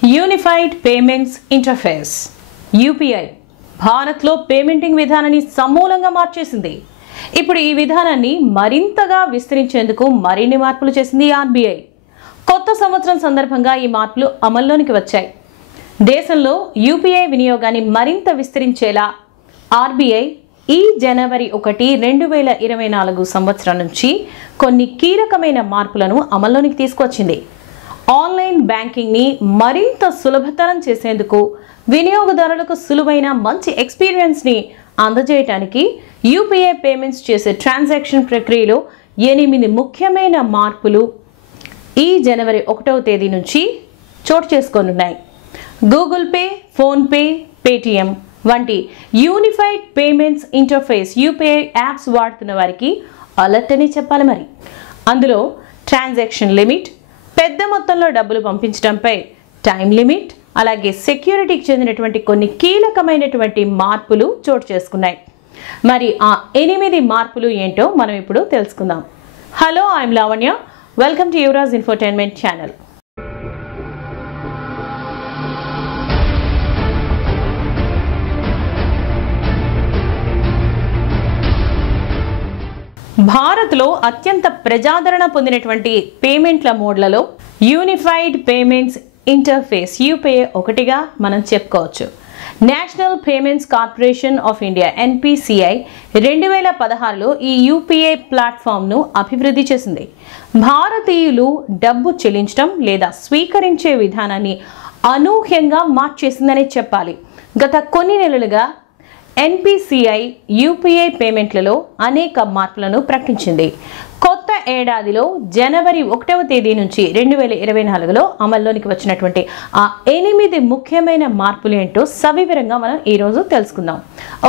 Unified Payments Interface UPI భారత్లో పేమెంటింగ్ విధానాన్ని సమూలంగా మార్చేసింది. ఇప్పుడు ఈ విధానాన్ని మరింతగా విస్తరించేందుకు మరిన్ని మార్పులు చేసింది ఆర్బీఐ. కొత్త సంవత్సరం సందర్భంగా ఈ మార్పులు అమల్లోనికి వచ్చాయి. దేశంలో యూపీఐ వినియోగాన్ని మరింత విస్తరించేలా ఆర్బీఐ ఈ జనవరి 1, 2024 సంవత్సరం నుంచి కొన్ని కీలకమైన మార్పులను అమల్లోనికి తీసుకొచ్చింది. ఆన్లైన్ బ్యాంకింగ్ని మరింత సులభతరం చేసేందుకు, వినియోగదారులకు సులువైన మంచి ఎక్స్పీరియన్స్ని అందజేయడానికి యూపీఐ పేమెంట్స్ చేసే ట్రాన్సాక్షన్ ప్రక్రియలో 8 ముఖ్యమైన మార్పులు ఈ జనవరి 1వ తేదీ నుంచి చోటు చేసుకోనున్నాయి. గూగుల్ పే, ఫోన్పే, పేటిఎం వంటి unified Payments Interface UPI apps వాడుతున్న వారికి అలర్ట్ అని చెప్పాలి. మరి అందులో ట్రాన్సాక్షన్ లిమిట్, పెద్ద మొత్తంలో డబ్బులు పంపించడంపై టైం లిమిట్, అలాగే సెక్యూరిటీకి చెందినటువంటి కొన్ని కీలకమైనటువంటి మార్పులు చోటు చేసుకున్నాయి. మరి ఆ 8 మార్పులు ఏంటో మనం ఇప్పుడు తెలుసుకుందాం. Hello, I'm Lavanya. Welcome to Yuvraj infotainment channel. భారత్లో అత్యంత ప్రజాదరణ పొందినటువంటి పేమెంట్ల మోడ్లలో యూనిఫైడ్ పేమెంట్స్ ఇంటర్ఫేస్ యూపీఐ ఒకటిగా మనం చెప్పుకోవచ్చు. National Payments Corporation of India NPCI 2016లో ఈ యూపీఐ ప్లాట్ఫామ్ను అభివృద్ధి చేసింది. భారతీయులు డబ్బు చెల్లించడం లేదా స్వీకరించే విధానాన్ని అనూహ్యంగా మార్చేసిందనే చెప్పాలి. గత కొన్ని నెలలుగా ఎన్పిసిఐ యూపీఐ పేమెంట్లలో అనేక మార్పులను ప్రకటించింది. కొత్త ఏడాదిలో జనవరి 1వ తేదీ నుంచి 2024లో అమల్లోనికి వచ్చినటువంటి ఆ 8 ముఖ్యమైన మార్పులు ఏంటో సవివరంగా మనం ఈరోజు తెలుసుకుందాం.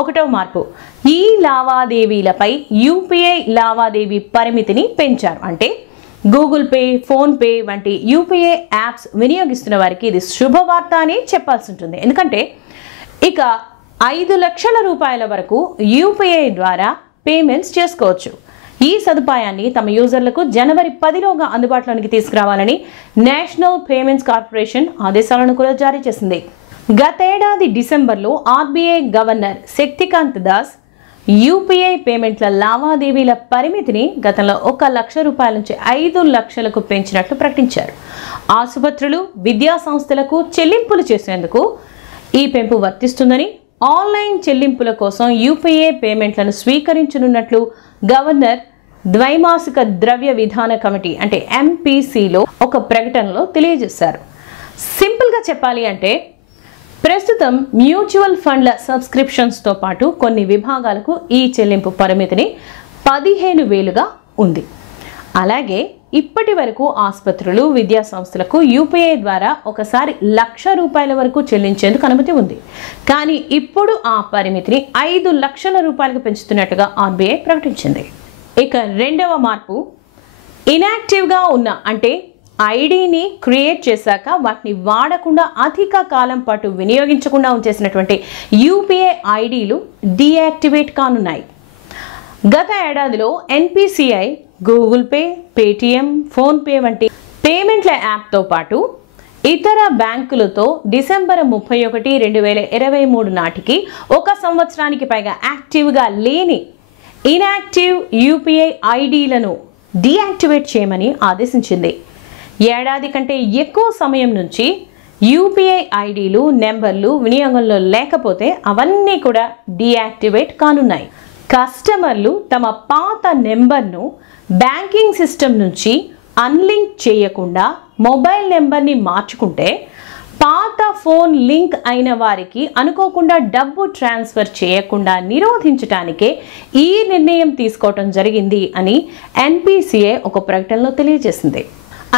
1వ మార్పు, ఈ లావాదేవీలపై యూపీఐ లావాదేవీ పరిమితిని పెంచారు. అంటే గూగుల్ పే, ఫోన్పే వంటి యూపీఐ యాప్స్ వినియోగిస్తున్న వారికి ఇది శుభవార్త అని చెప్పాల్సి ఉంటుంది. ఎందుకంటే ఇక 5 లక్షల రూపాయల వరకు యూపీఐ ద్వారా పేమెంట్స్ చేసుకోవచ్చు. ఈ సదుపాయాన్ని తమ యూజర్లకు జనవరి 10లోగా అందుబాటులోనికి తీసుకురావాలని నేషనల్ పేమెంట్స్ కార్పొరేషన్ ఆదేశాలను కూడా జారీ చేసింది. గతేడాది డిసెంబర్లో RBI governor Shaktikant Das UPI పేమెంట్ల లావాదేవీల పరిమితిని గతంలో 1 లక్ష రూపాయల నుంచి 5 లక్షలకు పెంచినట్లు ప్రకటించారు. ఆసుపత్రులు, విద్యా సంస్థలకు చెల్లింపులు చేసేందుకు ఈ పెంపు వర్తిస్తుందని, ఆన్లైన్ చెల్లింపుల కోసం యూపీఐ పేమెంట్లను స్వీకరించనున్నట్లు గవర్నర్ ద్వైమాసిక ద్రవ్య విధాన కమిటీ అంటే ఎంపీసీలో ఒక ప్రకటనలో తెలియజేశారు. సింపుల్గా చెప్పాలి అంటే ప్రస్తుతం మ్యూచువల్ ఫండ్ల సబ్స్క్రిప్షన్స్తో పాటు కొన్ని విభాగాలకు ఈ చెల్లింపు పరిమితిని 15,000గా ఉంది. అలాగే ఇప్పటి వరకు ఆసుపత్రులు, విద్యా సంస్థలకు యూపీఐ ద్వారా ఒకసారి 1,00,000 రూపాయల వరకు చెల్లించేందుకు అనుమతి ఉంది. కానీ ఇప్పుడు ఆ పరిమితిని 5 లక్షల రూపాయలకు పెంచుతున్నట్టుగా ఆర్బీఐ ప్రకటించింది. ఇక 2వ మార్పు, ఇన్యాక్టివ్గా ఉన్న అంటే ఐడిని క్రియేట్ చేశాక వాటిని వాడకుండా అధిక కాలం పాటు వినియోగించకుండా ఉంచేసినటువంటి యూపీఐ ఐడీలు డీయాక్టివేట్ కానున్నాయి. గత ఏడాదిలో NPCI Google pay, Paytm, PhonePe వంటి పేమెంట్ల యాప్తో పాటు ఇతర బ్యాంకులతో డిసెంబర్ 31, 2023 నాటికి 1 సంవత్సరానికి పైగా యాక్టివ్గా లేని ఇన్యాక్టివ్ యూపీఐ ఐడీలను డీయాక్టివేట్ చేయమని ఆదేశించింది. ఏడాది కంటే ఎక్కువ సమయం నుంచి యూపీఐ ఐడీలు, నెంబర్లు వినియోగంలో లేకపోతే అవన్నీ కూడా డీయాక్టివేట్ కానున్నాయి. కస్టమర్లు తమ పాత నెంబర్ను బ్యాంకింగ్ సిస్టమ్ నుంచి అన్లింక్ చేయకుండా మొబైల్ నెంబర్ని మార్చుకుంటే పాత ఫోన్ లింక్ అయిన వారికి అనుకోకుండా డబ్బు ట్రాన్స్ఫర్ చేయకుండా నిరోధించడానికే ఈ నిర్ణయం తీసుకోవటం జరిగింది అని ఎన్పిసిఐ ఒక ప్రకటనలో తెలియజేసింది.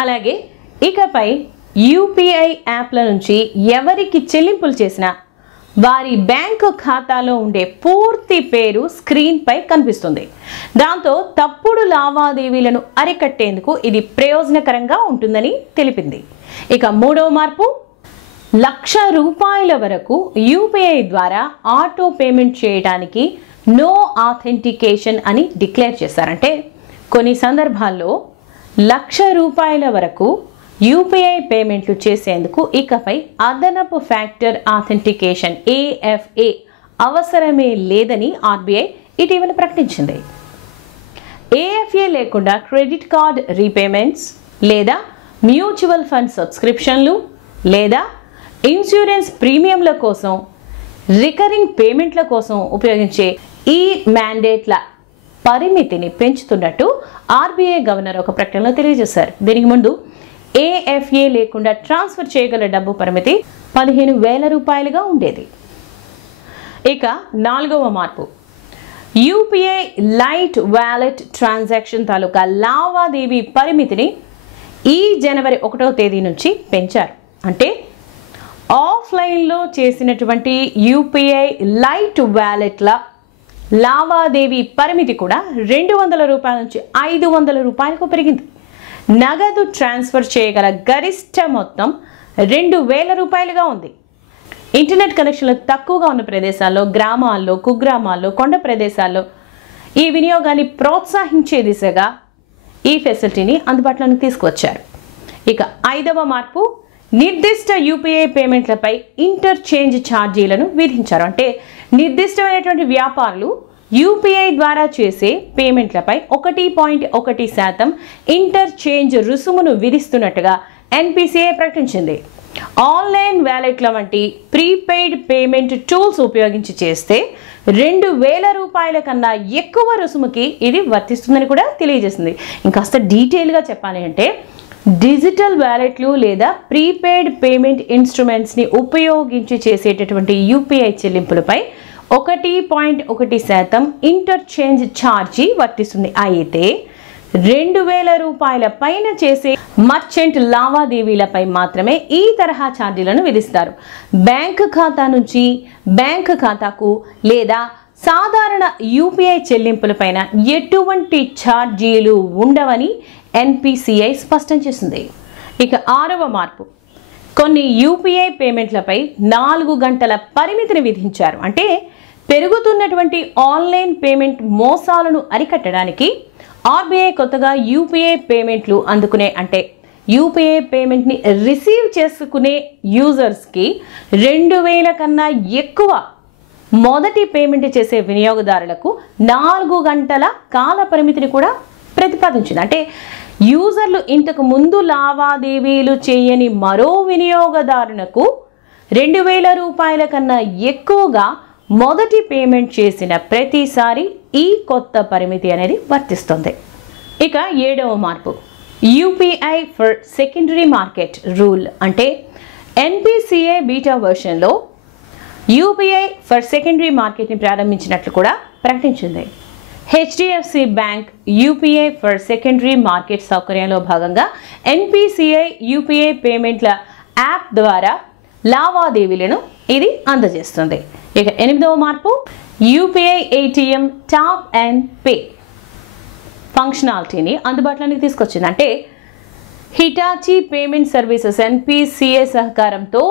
అలాగే ఇకపై యూపీఐ యాప్ల నుంచి ఎవరికి చెల్లింపులు చేసినా వారి బ్యాంకు ఖాతాలో ఉండే పూర్తి పేరు స్క్రీన్పై కనిపిస్తుంది. దాంతో తప్పుడు లావాదేవీలను అరికట్టేందుకు ఇది ప్రయోజనకరంగా ఉంటుందని తెలిపింది. ఇక 3వ మార్పు, 1,00,000 రూపాయల వరకు యూపీఐ ద్వారా ఆటో పేమెంట్ చేయడానికి నో ఆథెంటికేషన్ అని డిక్లేర్ చేశారంటే కొన్ని సందర్భాల్లో 1,00,000 రూపాయల వరకు యూపీఐ పేమెంట్లు చేసేందుకు ఇకపై అదనపు ఫ్యాక్టర్ ఆథెంటికేషన్ AFA అవసరమే లేదని ఆర్బీఐ ఇటీవల ప్రకటించింది. AFA లేకుండా క్రెడిట్ కార్డ్ రీపేమెంట్స్ లేదా మ్యూచువల్ ఫండ్ సబ్స్క్రిప్షన్లు లేదా ఇన్సూరెన్స్ ప్రీమియంల కోసం రికరింగ్ పేమెంట్ల కోసం ఉపయోగించే ఈ మ్యాండేట్ల పరిమితిని పెంచుతున్నట్టు ఆర్బీఐ గవర్నర్ ఒక ప్రకటనలో తెలియజేశారు. దీనికి ముందు AFA లేకుండా ట్రాన్స్ఫర్ చేయగల డబ్బు పరిమితి 15,000 రూపాయలుగా ఉండేది. ఇక 4వ మార్పు, యూపీఐ లైట్ వాలెట్ ట్రాన్సాక్షన్ తాలూకా లావాదేవీ పరిమితిని ఈ జనవరి 1వ తేదీ నుంచి పెంచారు. అంటే ఆఫ్లైన్లో చేసినటువంటి యూపీఐ లైట్ వాలెట్ల లావాదేవీ పరిమితి కూడా 200 రూపాయల నుంచి 500 రూపాయలకు పెరిగింది. నగదు ట్రాన్స్ఫర్ చేయగల గరిష్ట మొత్తం 2,000 రూపాయలుగా ఉంది. ఇంటర్నెట్ కనెక్షన్లు తక్కువగా ఉన్న ప్రదేశాల్లో, గ్రామాల్లో, కుగ్రామాల్లో, కొండ ప్రదేశాల్లో ఈ వినియోగాన్ని ప్రోత్సహించే దిశగా ఈ ఫెసిలిటీని అందుబాటులోకి తీసుకువచ్చారు. ఇక 5వ మార్పు, నిర్దిష్ట యూపీఐ పేమెంట్లపై ఇంటర్చేంజ్ ఛార్జీలను విధించారు. అంటే నిర్దిష్టమైనటువంటి వ్యాపారులు యూపీఐ ద్వారా చేసే పేమెంట్లపై 1.1% ఇంటర్చేంజ్ రుసుమును విధిస్తున్నట్టుగా ఎన్పిసిఐ ప్రకటించింది. ఆన్లైన్ వ్యాలెట్ల వంటి ప్రీపెయిడ్ పేమెంట్ టూల్స్ ఉపయోగించి చేస్తే 2,000 రూపాయల కన్నా ఎక్కువ రుసుముకి ఇది వర్తిస్తుందని కూడా తెలియజేసింది. ఇంకాస్త డీటెయిల్గా చెప్పాలి అంటే డిజిటల్ వ్యాలెట్లు లేదా ప్రీపెయిడ్ పేమెంట్ ఇన్స్ట్రుమెంట్స్ని ఉపయోగించి చేసేటటువంటి యూపీఐ చెల్లింపులపై 1.1% ఇంటర్చేంజ్ ఛార్జీ వర్తిస్తుంది. అయితే 2,000 రూపాయల పైన చేసే మర్చెంట్ లావాదేవీలపై మాత్రమే ఈ తరహా ఛార్జీలను విధిస్తారు. బ్యాంక్ ఖాతా నుంచి బ్యాంక్ ఖాతాకు లేదా సాధారణ యూపీఐ చెల్లింపులపైన ఎటువంటి ఛార్జీలు ఉండవని ఎన్పిసిఐ స్పష్టం చేసింది. ఇక 6వ మార్పు, కొన్ని యూపీఐ పేమెంట్లపై 4 గంటల పరిమితిని విధించారు. అంటే పెరుగుతున్నటువంటి ఆన్లైన్ పేమెంట్ మోసాలను అరికట్టడానికి ఆర్బీఐ కొత్తగా యూపీఐ పేమెంట్లు అందుకునే అంటే యూపీఐ పేమెంట్ని రిసీవ్ చేసుకునే యూజర్స్కి 2,000 కన్నా ఎక్కువ మొదటి పేమెంట్ చేసే వినియోగదారులకు 4 గంటల కాల పరిమితిని కూడా ప్రతిపాదించింది. అంటే యూజర్లు ఇంతకు ముందు లావాదేవీలు చేయని మరో వినియోగదారులకు 2,000 రూపాయల కన్నా ఎక్కువగా మొదటి పేమెంట్ చేసిన ప్రతిసారి ఈ కొత్త పరిమితి అనేది వర్తిస్తుంది. ఇక 7వ మార్పు, UPI for secondary market rule. అంటే ఎన్పిసిఐ బీటా వర్షన్లో యూపీఐ ఫర్ సెకండరీ మార్కెట్ని ప్రారంభించినట్లు కూడా ప్రకటించింది. HDFC bank UPI for secondary market సౌకర్యంలో భాగంగా ఎన్పిసిఐ యూపీఐ పేమెంట్ల యాప్ ద్వారా లావాదేవీలను ఇది అందజేస్తుంది. ఇక 8వ మార్పు, UPI ATM tap and pay ఫంక్షనాలిటీని అందుబాటులోకి తీసుకొచ్చింది. అంటే హిటాచీ పేమెంట్ సర్వీసెస్ ఎన్పిసిఐ సహకారంతో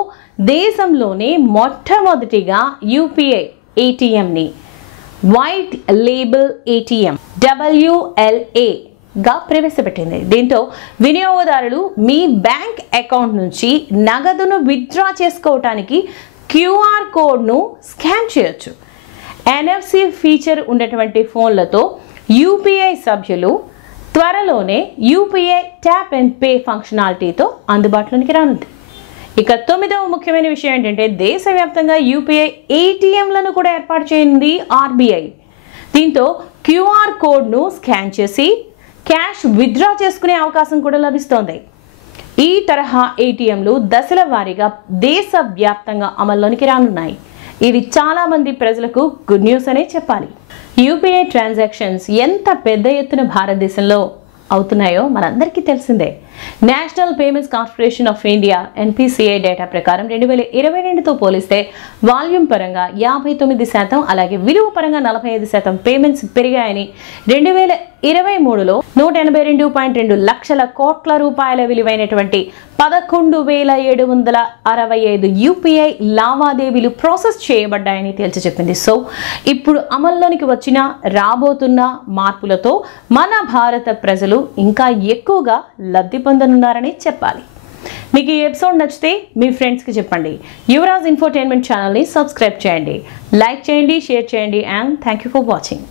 దేశంలోనే మొట్టమొదటిగా యూపీఐ ఏటీఎంని వైట్ లేబుల్ ఏటీఎం WLA గా ప్రవేశపెట్టింది. దీంతో వినియోగదారులు మీ బ్యాంక్ అకౌంట్ నుంచి నగదును విత్డ్రా చేసుకోవటానికి QR కోడ్ను స్కాన్ చేయొచ్చు. NFC ఫీచర్ ఉన్నటువంటి ఫోన్లతో యూపీఐ సభ్యులు త్వరలోనే యూపీఐ ట్యాప్ అండ్ పే ఫంక్షనాలిటీతో అందుబాటులోకి రానుంది. ఇక 9వ ముఖ్యమైన విషయం ఏంటంటే దేశవ్యాప్తంగా యూపీఐ ఏటీఎంలను కూడా ఏర్పాటు చేయింది ఆర్బీఐ. దీంతో QR కోడ్ను స్కాన్ చేసి క్యాష్ విత్డ్రా చేసుకునే అవకాశం కూడా లభిస్తోంది. ఈ తరహా ఏటీఎంలు దశల వారీగా దేశవ్యాప్తంగా అమల్లోనికి రానున్నాయి. ఇది చాలా మంది ప్రజలకు గుడ్ న్యూస్ అనే చెప్పాలి. యూపీఐ ట్రాన్సాక్షన్స్ ఎంత పెద్ద ఎత్తున భారతదేశంలో అవుతున్నాయో మనందరికీ తెలిసిందే. National Payments Corporation of India NPCI data ప్రకారం 2022తో పోలిస్తే వాల్యూమ్ పరంగా 59%, అలాగే విలువ పరంగా 45% పేమెంట్స్ పెరిగాయని 2023లో 182.2 లక్షల కోట్ల రూపాయల విలువైనటువంటి 11,765 యూపీఐ లావాదేవీలు ప్రాసెస్ చేయబడ్డాయని తేల్చి చెప్పింది. సో ఇప్పుడు అమల్లోనికి వచ్చిన రాబోతున్న మార్పులతో మన భారత ప్రజలు ఇంకా ఎక్కువగా లబ్ధి పొందనున్నారని చెప్పాలి. మీకు ఈ ఎపిసోడ్ నచ్చితే మీ ఫ్రెండ్స్కి చెప్పండి. యువరాజ్ ఇన్ఫోటైన్మెంట్ ఛానల్ని సబ్స్క్రైబ్ చేయండి, లైక్ చేయండి, షేర్ చేయండి. And thank you for watching.